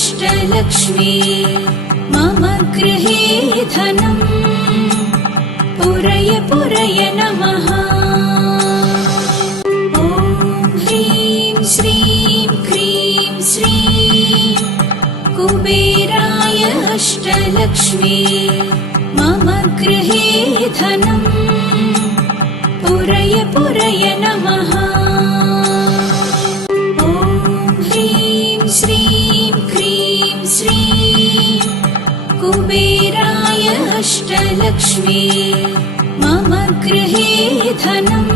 अष्टलक्ष्मी मम गृहे धनम् पुरय पुरय नमः। ॐ ह्रीं श्रीं क्रीं श्रीं कुबेराय अष्टलक्ष्मी मम गृहे धनम् पुरय पुरय नमः। ॐ ह्रीं श्रीं क्रीं श्रीं कुबेराय अष्टलक्ष्मी मम गृहे धनम्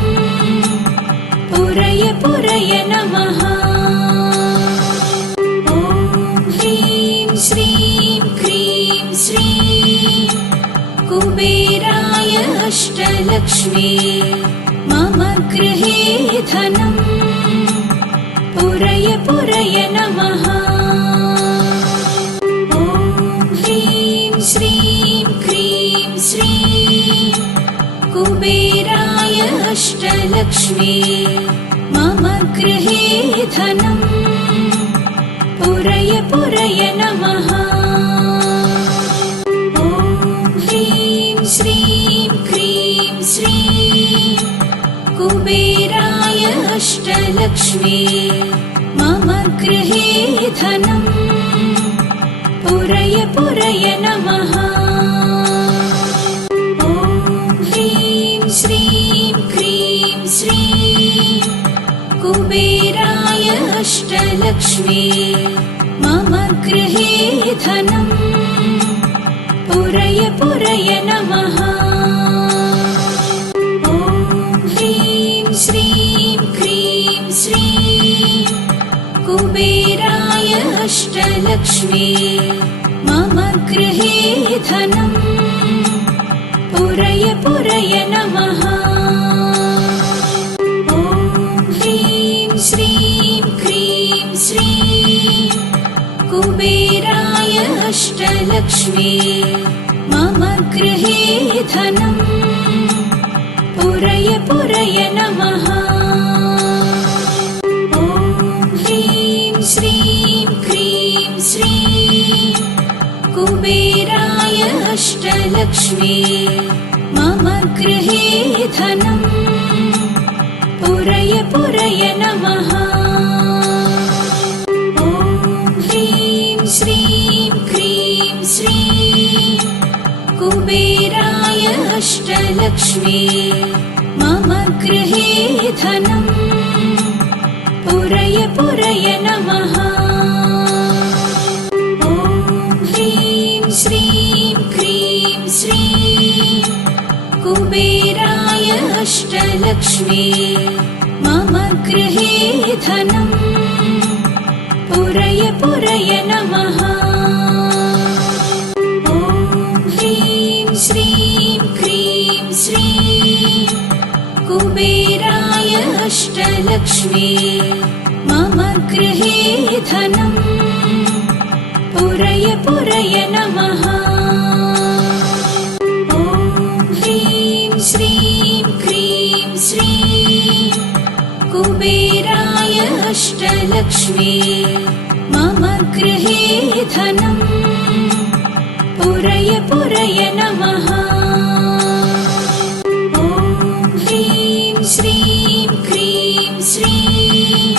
पुरय पुरय नमः। ॐ ह्रीं श्रीं क्रीं श्रीं कुबेराय अष्टलक्ष्मी मम गृहे धनम् पुरय पुरय नमः। ॐ ह्रीं श्रीं क्रीं श्रीं कुबेराय अष्टलक्ष्मी मम गृहे धनम् पुरय पुरय नमः। ॐ ह्रीं श्रीं क्रीं श्रीं कुबेराय अष्टलक्ष्मी मम गृहे धनम् पुरय पुरय नमः। ॐ ह्रीं श्रीं क्रीं श्रीं कुबेराय अष्टलक्ष्मी मम गृहे धनम् पुरय पुरय नमः। ॐ ह्रीं श्रीं क्रीं श्रीं कुबेराय अष्टलक्ष्मी मम गृहे धनम् पुरय पुरय नमः। ॐ ह्रीं श्रीं क्रीं श्रीं कुबेराय अष्टलक्ष्मी मम गृहे धनम् पुरय पुरय नमः। ॐ ह्रीं श्रीं क्रीं श्रीं कुबेराय अष्टलक्ष्मी मम गृहे धनम् पुरय पुरय नमः। ॐ ह्रीं श्रीं क्रीं श्रीं कुबेराय अष्टलक्ष्मी मम गृहे धनम् पुरय पुरय नमः। ॐ ह्रीं श्रीं क्रीं श्रीं कुबेराय अष्टलक्ष्मी मम गृहे धनम् पुरय पुरय नमः। ॐ ह्रीं श्रीं क्रीं श्रीं कुबेराय अष्टलक्ष्मी मम गृहे धनम् पुरय पुरय नमः। ॐ ह्रीं श्रीं क्रीं श्रीं कुबेराय अष्टलक्ष्मी मम गृहे धनम् पुरय पुरय नमः। ॐ ह्रीं श्रीं क्रीं श्रीं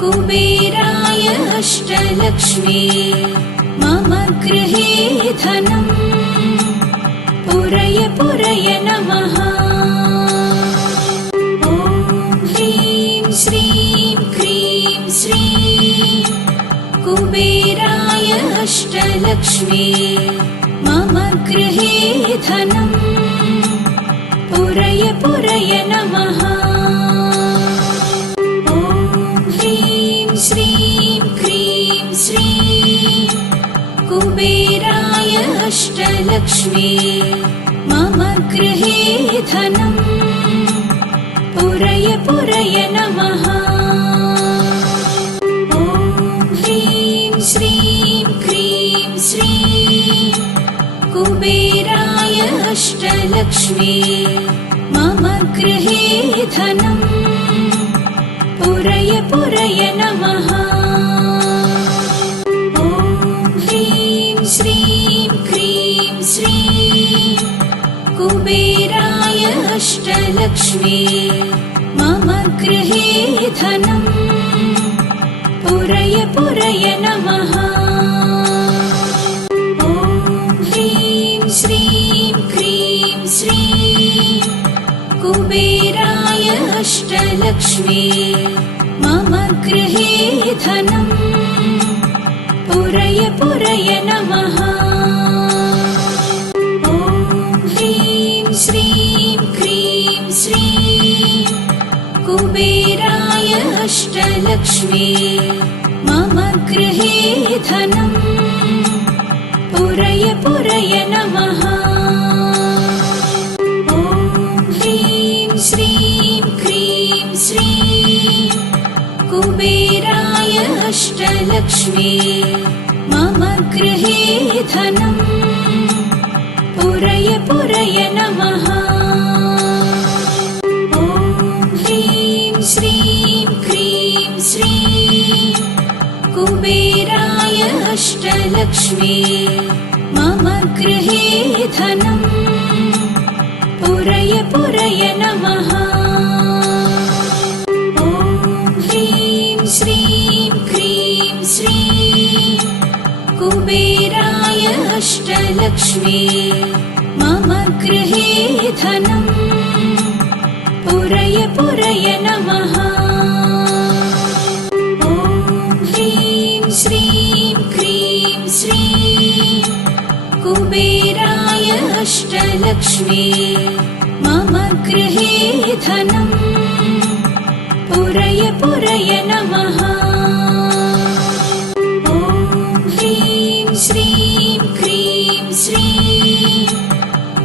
कुबेराय अष्टलक्ष्मी मम गृहे धनम् पुरय पुरय नमः। ॐ ह्रीं श्रीं क्रीं श्रीं कुबेराय अष्टलक्ष्मी मम गृहे धनम् पुरय पुरय नमः। ॐ ह्रीं श्रीं क्रीं श्रीं कुबेराय अष्टलक्ष्मी मम गृहे धनम् पुरय पुरय नमः। ॐ ह्रीं श्रीं क्रीं श्रीं कुबेराय अष्टलक्ष्मी मम गृहे धनम् पुरय पुरय नमः। ॐ अष्टलक्ष्मी मम गृहे धनम् पुरय पुरय नमः। ॐ ह्रीं श्रीं क्रीं श्रीं कुबेराय अष्टलक्ष्मी मम गृहे धनम् पुरय पुरय नमः। ॐ ह्रीं श्रीं क्रीं श्रीं कुबेराय अष्टलक्ष्मी मम गृहे धनम् पुरय पुरय नमः। ॐ ह्रीं श्रीं क्रीं श्रीं कुबेराय अष्टलक्ष्मी मम गृहे धनम् पुरय पुरय नमः। ॐ ह्रीं श्रीं क्रीं श्रीं कुबेराय अष्टलक्ष्मी मम गृहे धनम् पुरय पुरय नमः। ॐ ह्रीं श्रीं क्रीं श्रीं कुबेराय अष्टलक्ष्मी मम गृहे धनम् पुरय पुरय नमः। ॐ ह्रीं श्रीं क्रीं श्रीं कुबेराय अष्टलक्ष्मी मम गृहे धनम् पुरय पुरय नमः। ॐ ह्रीं श्रीं क्रीं श्रीं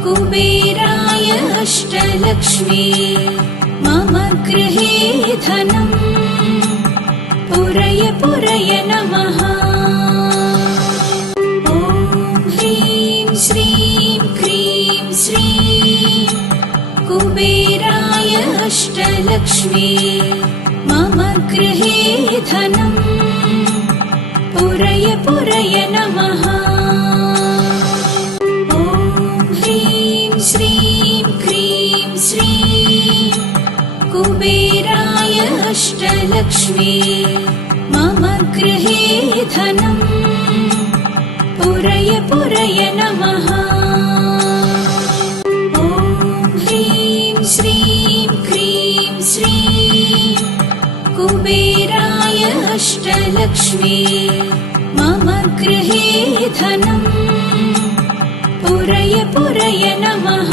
कुबेराय अष्टलक्ष्मी मम गृहे धनम् पुरय पुरय नमः। ॐ ह्रीं श्रीं क्रीं श्रीं कुबेराय अष्टलक्ष्मी मम गृहे धनम् पुरय पुरय नमः। ॐ ह्रीं श्रीं क्रीं श्रीं कुबेराय अष्टलक्ष्मी मम गृहे धनम् पुरय पुरय नमः। ॐ ह्रीं श्रीं क्रीं श्रीं कुबेराय अष्टलक्ष्मी मम गृहे धनम् पुरय पुरय नमः।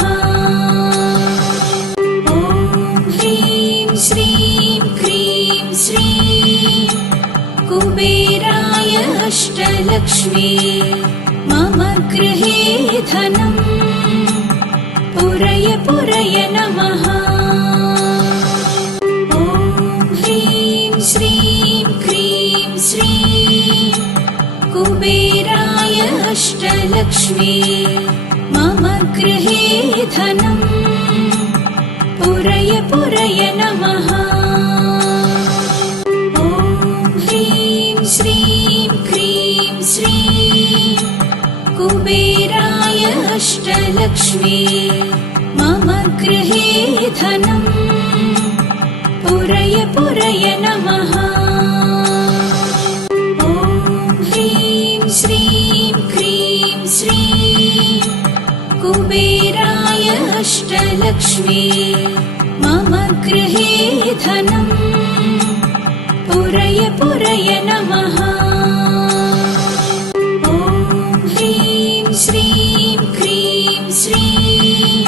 ॐ ह्रीं श्रीं क्रीं श्रीं कुबेराय अष्टलक्ष्मी मम गृहे धनम् पुरय पुरय नमः। ॐ ह्रीं श्रीं क्रीं श्रीं कुबेराय अष्टलक्ष्मी मम गृहे धनम् पुरय पुरय नमः। ॐ ह्रीं श्रीं क्रीं श्रीं कुबेराय अष्टलक्ष्मी मम गृहे धनम् पुरय पुरय नमः। ॐ ह्रीं श्रीं क्रीं श्रीं कुबेराय अष्टलक्ष्मी मम गृहे धनम् पुरय पुरय नमः। ॐ ह्रीं श्रीं क्रीं श्रीं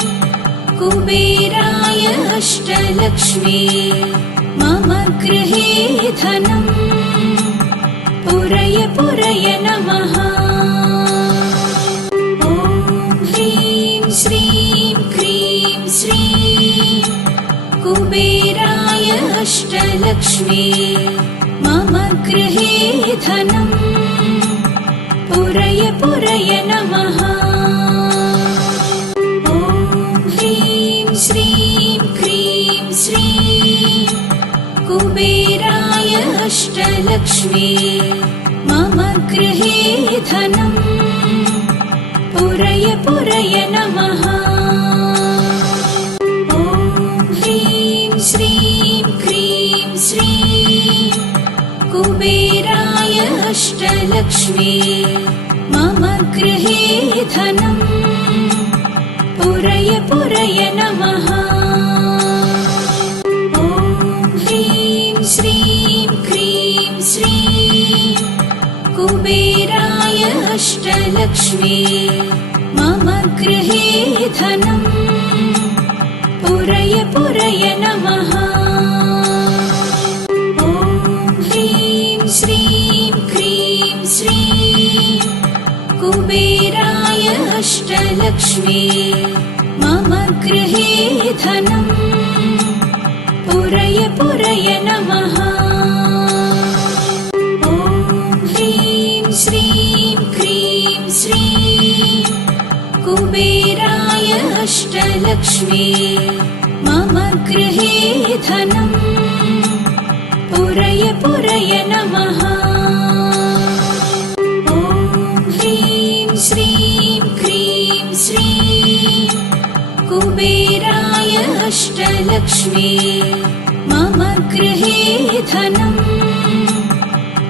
कुबेराय अष्टलक्ष्मी मम गृहे धनम् पुरय पुरय नमः। ॐ ह्रीं श्रीं क्रीं श्रीं कुबेराय अष्टलक्ष्मी मम गृहे धनम् पुरय पुरय नमः। ॐ ह्रीं श्रीं क्रीं श्रीं कुबेराय अष्टलक्ष्मी मम गृहे धनम् पुरय पुरय नमः। ॐ श्रीं क्रीं श्रीं कुबेराय अष्टलक्ष्मी मम गृहे धनं पुरय पुरय नमः। ॐ ह्रीं श्रीं क्रीं श्रीं कुबेराय अष्टलक्ष्मी मम गृहे धनं पुरय पुरय नमः। ॐ ह्रीं श्रीं क्रीं श्रीं कुबेराय अष्टलक्ष्मी मम गृहे धनं पुरय पुरय नमः। ॐ ह्रीं श्रीं क्रीं श्रीं कुबेराय अष्टलक्ष्मी मम गृहे धनं पुरय पुरय नमः। ॐ ह्रीं श्रीं क्रीं श्रीं कुबेराय अष्टलक्ष्मी मम गृहे धनं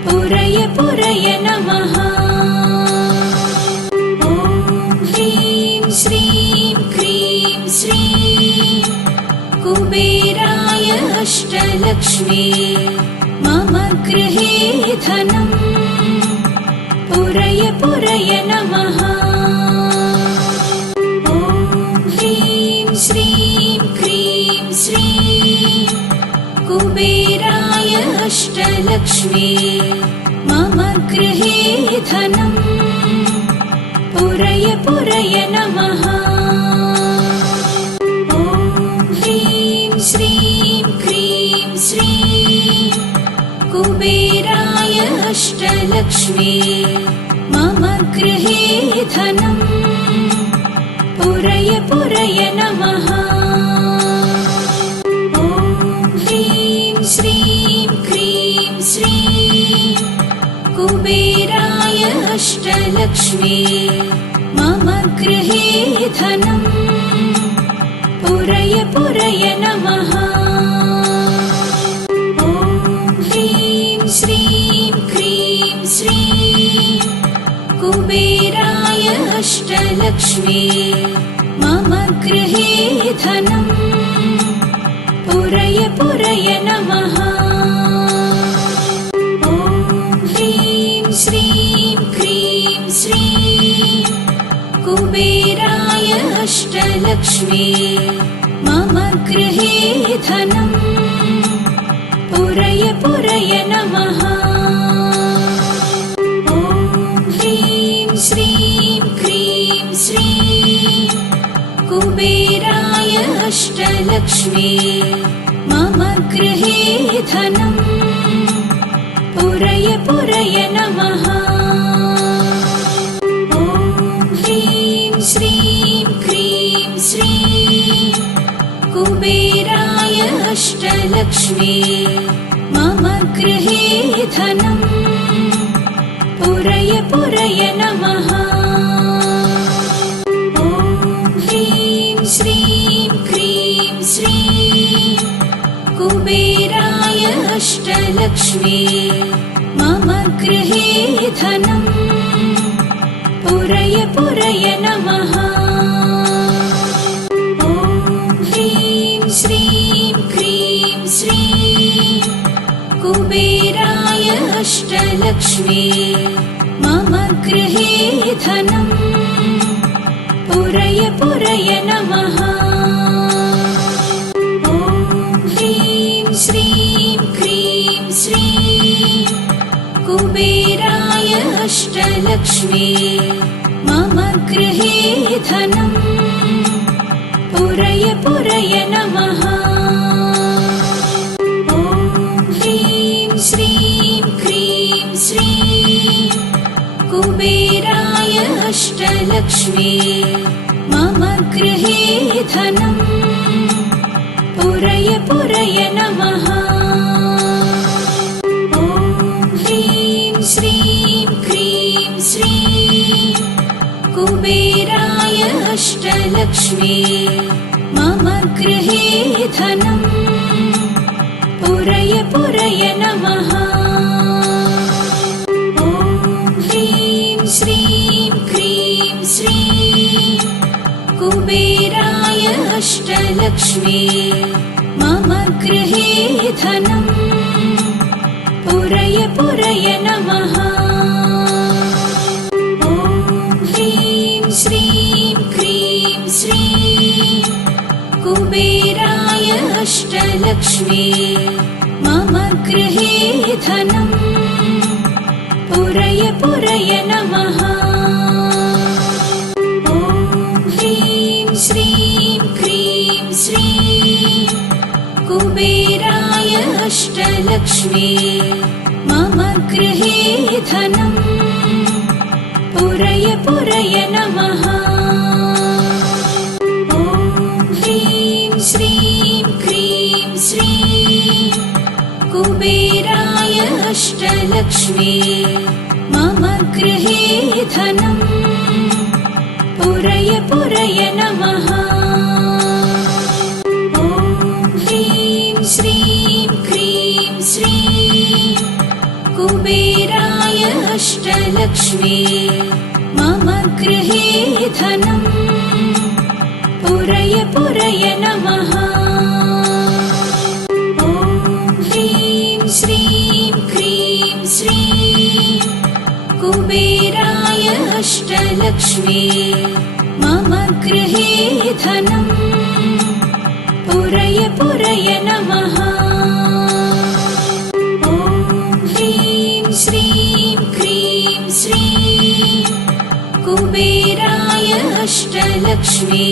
पुरय पुरय नमः। ॐ ह्रीं श्रीं क्रीं श्रीं कुबेराय अष्टलक्ष्मी मम गृहे धनं पुरय पुरय नमः। ॐ ह्रीं श्रीं क्रीं श्रीं कुबेराय अष्टलक्ष्मी मम गृहे धनं पुरय पुरय नमः। ॐ ह्रीं श्रीं क्रीं श्रीं कुबेराय अष्टलक्ष्मी मम गृहे धनं पुरय पुरय नमः। ॐ ह्रीं श्रीं क्रीं श्रीं कुबेराय अष्टलक्ष्मी मम गृहे धनं पुरय पुरय नमः। ॐ ह्रीं श्रीं क्रीं श्रीं कुबेराय अष्टलक्ष्मी मम गृहे धनं पुरय पुरय नमः। ॐ ह्रीं श्रीं क्रीं श्रीं कुबेराय अष्टलक्ष्मी मम गृहे धनं पुरय पुरय नमः। ॐ ह्रीं श्रीं क्रीं श्रीं कुबेराय अष्टलक्ष्मी मम गृहे धनं पुरय पुरय नमः। ॐ ह्रीं श्रीं क्रीं श्रीं कुबेराय अष्टलक्ष्मी मम गृहे धनं पुरय पुरय नमः। ॐ ह्रीं श्रीं क्रीं श्रीं कुबेराय अष्टलक्ष्मी मम गृहे धनं पुरय पुरय नमः। ॐ ह्रीं श्रीं क्रीं श्रीं कुबेराय अष्टलक्ष्मी मम गृहे धनं पुरय पुरय नमः। ॐ ह्रीं श्रीं क्रीं श्रीं कुबेराय अष्टलक्ष्मी मम गृहे धनं पुरय पुरय नमः। ॐ ह्रीं श्रीं क्रीं श्रीं कुबेराय अष्टलक्ष्मी मम गृहे धनं पुरय पुरय नमः। ॐ ह्रीं श्रीं क्रीं श्रीं कुबेराय अष्टलक्ष्मी मम गृहे धनं पुरय पुरय नमः। ॐ ह्रीं श्रीं क्रीं श्रीं कुबेराय अष्टलक्ष्मी मम गृहे धनम् पुरय पुरय नमः। ॐ ह्रीं श्रीं क्रीं श्रीं कुबेराय अष्टलक्ष्मी मम गृहे धनम् पुरय पुरय नमः। ॐ ह्रीं श्रीं क्रीं श्रीं कुबेराय अष्टलक्ष्मी मम गृहे धनम् पुरय पुरय नमः। ॐ ह्रीं श्रीं क्रीं श्रीं कुबेराय अष्टलक्ष्मी मम गृहे धनम् पुरय पुरय नमः। ॐ ह्रीं श्रीं क्रीं श्रीं कुबेराय अष्टलक्ष्मी मम गृहे धनम् पुरय पुरय नमः। ॐ ह्रीं श्रीं क्रीं श्रीं कुबेराय अष्टलक्ष्मी मम गृहे धनम् पुरय पुरय नमः। ॐ ह्रीं श्रीं क्रीं श्रीं कुबेराय अष्टलक्ष्मी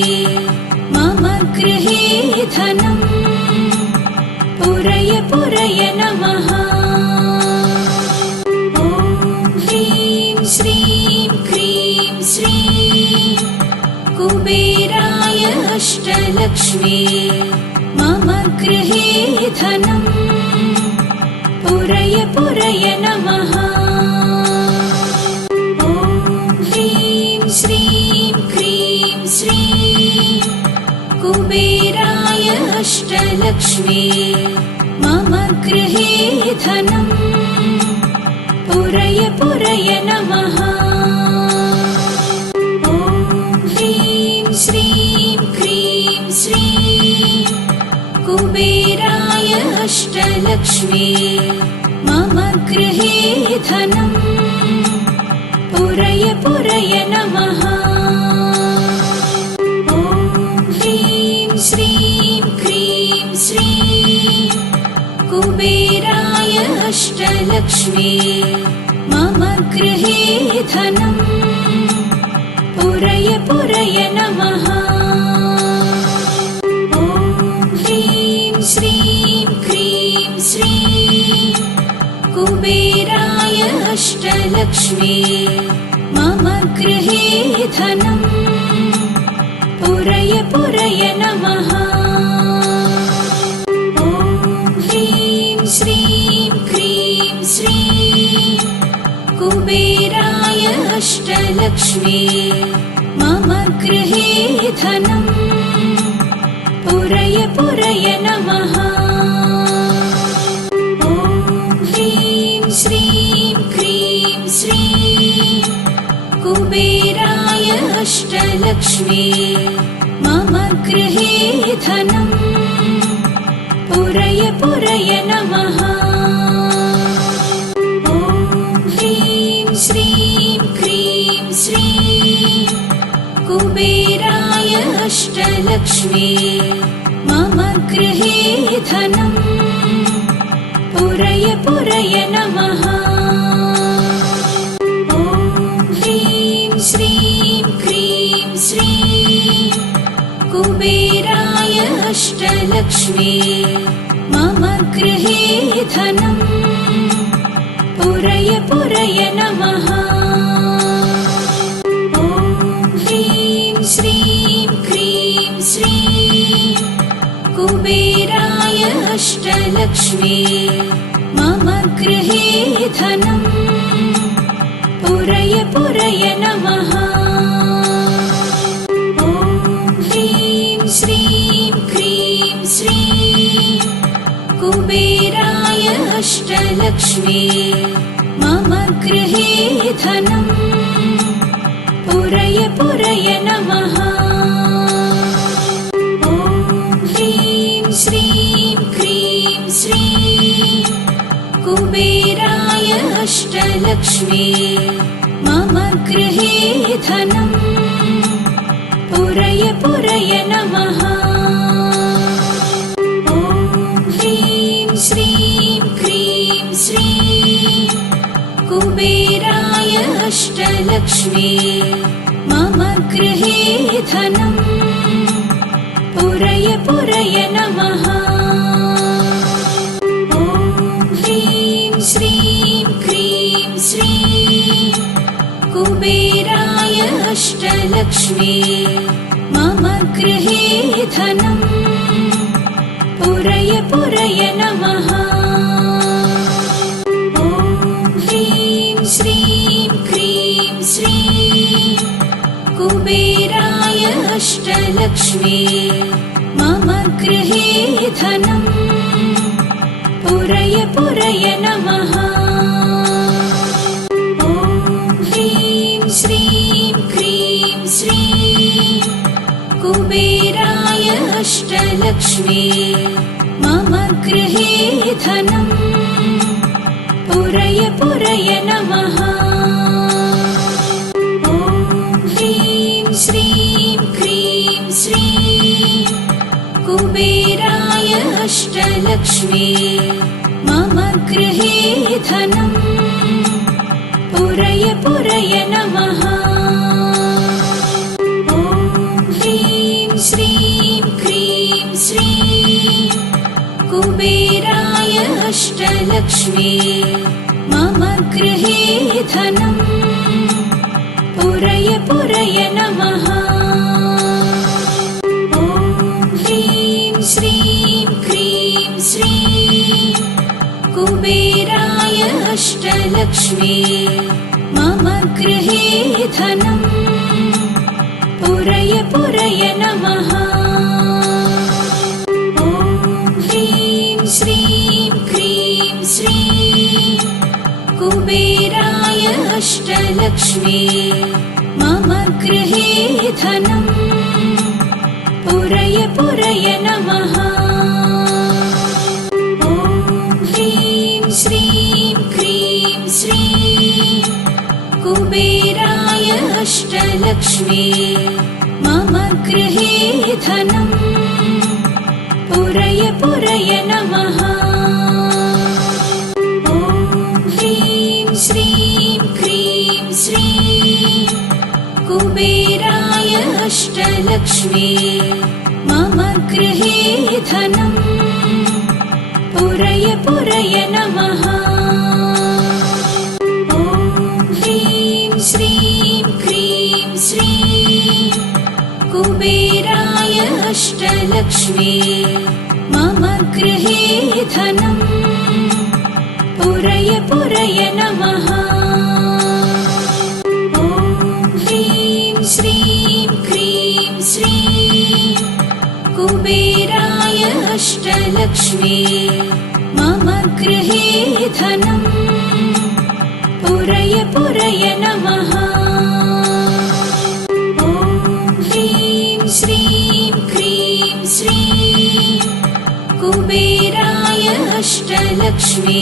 मम गृहे धनम् पुरय पुरय नमः। ॐ ह्रीं श्रीं क्रीं श्रीं कुबेराय अष्टलक्ष्मी मम गृहे धनम् पुरय पुरय नमः। ॐ ह्रीं श्रीं क्रीं श्रीं कुबेराय अष्टलक्ष्मी मम गृहे धनम् पुरय पुरय नमः। ॐ ह्रीं श्रीं क्रीं श्रीं कुबेराय अष्टलक्ष्मी मम गृहे धनम् पुरय पुरय नमः। ॐ ह्रीं श्रीं क्रीं श्रीं कुबेराय अष्टलक्ष्मी मम गृहे धनम् पुरय पुरय नमः। ॐ ह्रीं श्रीं क्रीं श्रीं कुबेराय अष्टलक्ष्मी मम गृहे धनम् पुरय पुरय नमः। ॐ ह्रीं श्रीं क्रीं श्रीं कुबेराय अष्टलक्ष्मी मम गृहे धनम् पुरय पुरय नमः। ॐ ह्रीं श्रीं क्रीं श्रीं कुबेराय अष्टलक्ष्मी मम गृहे धनम् पुरय पुरय नमः। ॐ ह्रीं श्रीं क्रीं श्रीं कुबेराय अष्टलक्ष्मी मम गृहे धनम् पुरय पुरय नमः। ॐ ह्रीं श्रीं क्रीं श्रीं कुबेराय अष्टलक्ष्मी मम गृहे धनम् पुरय पुरय नमः। ॐ ह्रीं श्रीं क्रीं श्रीं कुबेराय अष्टलक्ष्मी मम गृहे धनम् पुरय पुरय नमः। ॐ ह्रीं श्रीं क्रीं श्रीं कुबेराय अष्टलक्ष्मी मम गृहे धनम् पुरय पुरय नमः। ॐ ह्रीं श्रीं क्रीं श्रीं कुबेराय अष्टलक्ष्मी मम गृहे धनम् पुरय पुरय नमः। ॐ ह्रीं श्रीं क्रीं श्रीं कुबेराय अष्टलक्ष्मी मम गृहे धनम् पुरय पुरय नमः। ॐ ह्रीं श्रीं क्रीं श्रीं कुबेराय अष्टलक्ष्मी मम गृहे धनम् पुरय पुरय नमः। ॐ ह्रीं श्रीं क्रीं श्रीं कुबेराय अष्टलक्ष्मी मम गृहे धनम् पुरय पुरय नमः। ॐ ह्रीं श्रीं क्रीं श्रीं कुबेराय अष्टलक्ष्मी मम गृहे धनम् पुरय पुरय नमः। ॐ ह्रीं श्रीं क्रीं श्रीं कुबेराय अष्टलक्ष्मी मम गृहे धनम् पुरय पुरय नमः। ॐ ह्रीं श्रीं क्रीं श्रीं कुबेराय अष्टलक्ष्मी मम गृहे धनम् पुरय पुरय नमः। ॐ ह्रीं श्रीं क्रीं श्रीं कुबेराय अष्टलक्ष्मी मम गृहे धनम् पुरय पुरय नमः। ॐ ह्रीं श्रीं क्रीं श्रीं कुबेराय अष्टलक्ष्मी मम गृहे धनम् पुरय पुरय नमः। ॐ ह्रीं श्रीं क्रीं श्रीं कुबेराय अष्टलक्ष्मी मम गृहे धनम् पुरय पुरय नमः। ॐ ह्रीं श्रीं क्रीं श्रीं कुबेराय अष्टलक्ष्मी मम गृहे धनम् पुरय पुरय नमः। ॐ ह्रीं श्रीं क्रीं श्रीं कुबेराय अष्टलक्ष्मी मम गृहे धनम् पुरय पुरय नमः। ॐ ह्रीं श्रीं क्रीं श्रीं कुबेराय अष्टलक्ष्मी मम गृहे धनम् पुरय पुरय नमः। ॐ ह्रीं श्रीं क्रीं श्रीं कुबेराय अष्टलक्ष्मी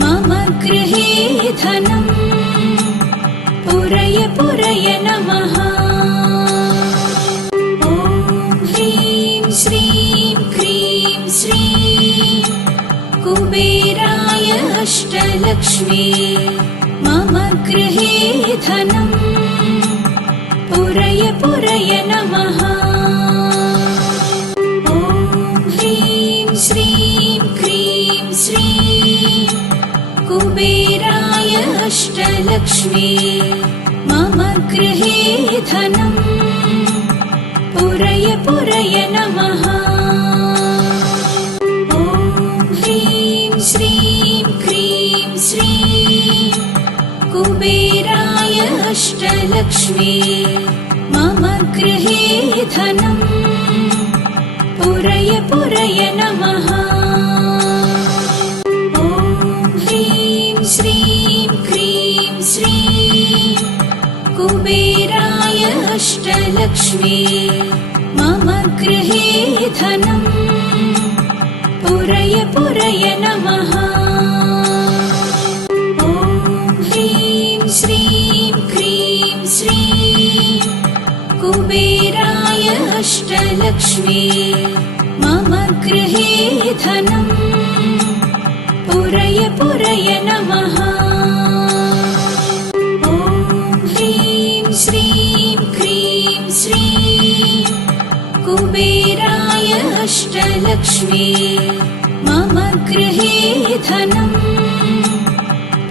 मम गृहे धनम् पुरय पुरय नमः। ॐ ह्रीं श्रीं क्रीं श्रीं कुबेराय अष्टलक्ष्मी मम गृहे धनम् पुरय पुरय नमः। ॐ ह्रीं श्रीं क्रीं श्रीं कुबेराय अष्टलक्ष्मी मम गृहे धनम् पुरय पुरय नमः। ॐ ह्रीं श्रीं क्रीं श्रीं कुबेराय अष्टलक्ष्मी मम गृहे धनम् पुरय पुरय नमः। ॐ अष्टलक्ष्मी मम गृहे धनम् पुरय पुरय नमः। ॐ ह्रीं श्रीं क्रीं श्रीं कुबेराय अष्टलक्ष्मी मम गृहे धनम् पुरय पुरय नमः। ॐ ह्रीं श्रीं क्रीं श्रीं कुबेराय अष्टलक्ष्मी मम गृहे धनम्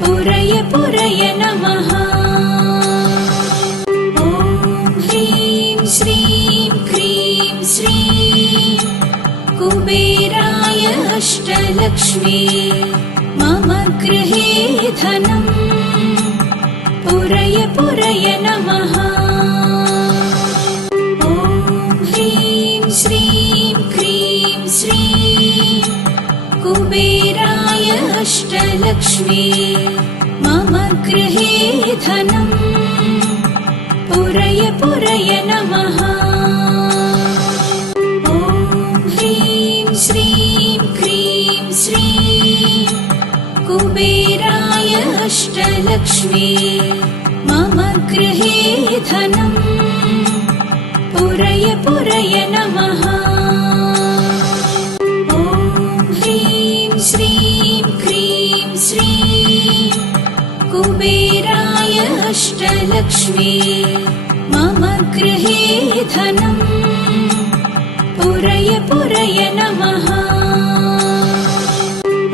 पुरय पुरय नमः। ॐ ह्रीं श्रीं क्रीं श्रीं कुबेराय अष्टलक्ष्मी मम गृहे धनम् पुरय पुरय नमः। ॐ ह्रीं श्रीं क्रीं श्रीं कुबेराय अष्टलक्ष्मी मम गृहे धनम् पुरय पुरय नमः। ॐ ह्रीं श्रीं क्रीं श्रीं कुबेराय अष्टलक्ष्मी मम गृहे धनम् पुरय पुरय नमः। ॐ ह्रीं श्रीं क्रीं श्रीं कुबेराय अष्टलक्ष्मी मम गृहे धनम् पुरय पुरय नमः।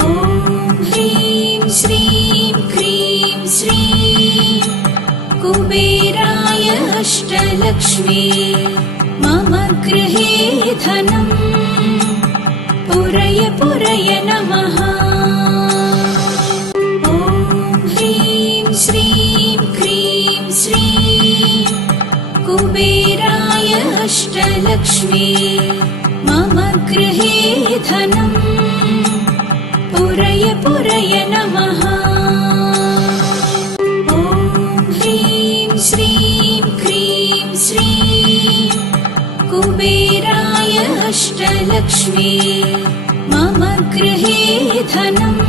ॐ ह्रीं श्रीं क्रीं श्रीं कुबेराय अष्टलक्ष्मी मम गृहे धनम् पुरय पुरय नमः। ॐ ह्रीं श्रीं क्रीं श्रीं कुबेराय अष्टलक्ष्मी मम गृहे धनम् पुरय पुरय नमः। ॐ ह्रीं श्रीं क्रीं श्रीं कुबेराय अष्टलक्ष्मी मम गृहे धनम्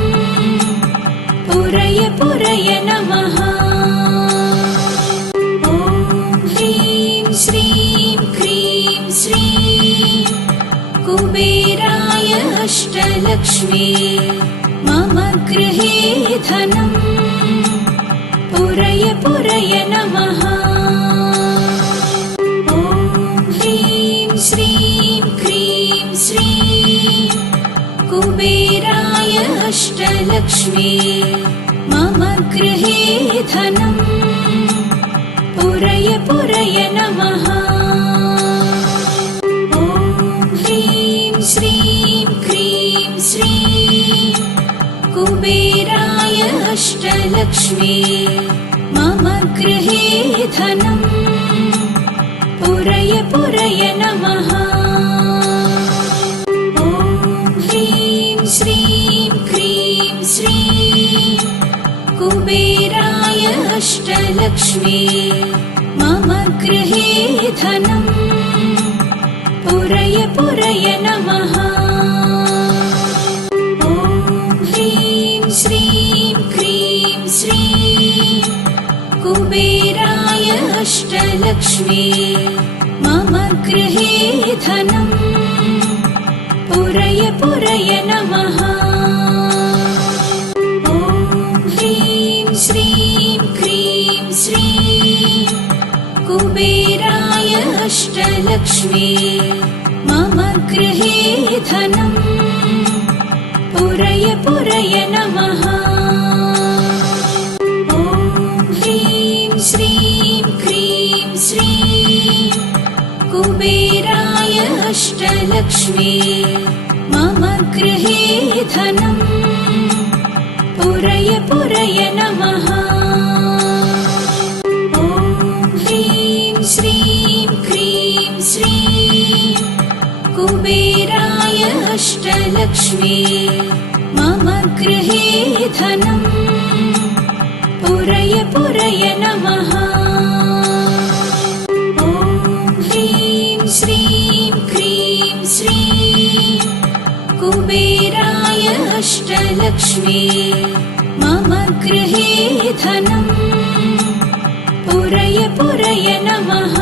पुरय पुरय नमः। ॐ ह्रीं श्रीं क्रीं श्रीं कुबेराय अष्टलक्ष्मी मम गृहे धनम् पुरय पुरय नमः। ॐ ह्रीं श्रीं क्रीं श्रीं कुबेराय अष्टलक्ष्मी मम गृहे धनम् पुरय पुरय नमः। ॐ ह्रीं श्रीं क्रीं श्रीं कुबेराय अष्टलक्ष्मी मम गृहे धनम् पुरय पुरय नमः। ॐ ह्रीं श्रीं क्रीं श्रीं कुबेराय अष्टलक्ष्मी मम गृहे धनम् पुरय पुरय नमः। ॐ ह्रीं श्रीं क्रीं श्रीं कुबेराय अष्टलक्ष्मी मम गृहे धनम् पुरय पुरय नमः। ॐ ह्रीं श्रीं क्रीं श्रीं कुबेराय अष्टलक्ष्मी मम गृहे धनम् पुरय पुरय नमः। ॐ ह्रीं श्रीं क्रीं श्रीं कुबेराय अष्टलक्ष्मी मम गृहे धनम् पुरय पुरय नमः। ॐ ह्रीं श्रीं क्रीं श्रीं कुबेराय अष्टलक्ष्मी मम गृहे धनम् पुरय पुरय नमः। ॐ ह्रीं श्रीं क्रीं श्रीं कुबेराय अष्टलक्ष्मी मम गृहे धनम् पुरय पुरय नमः।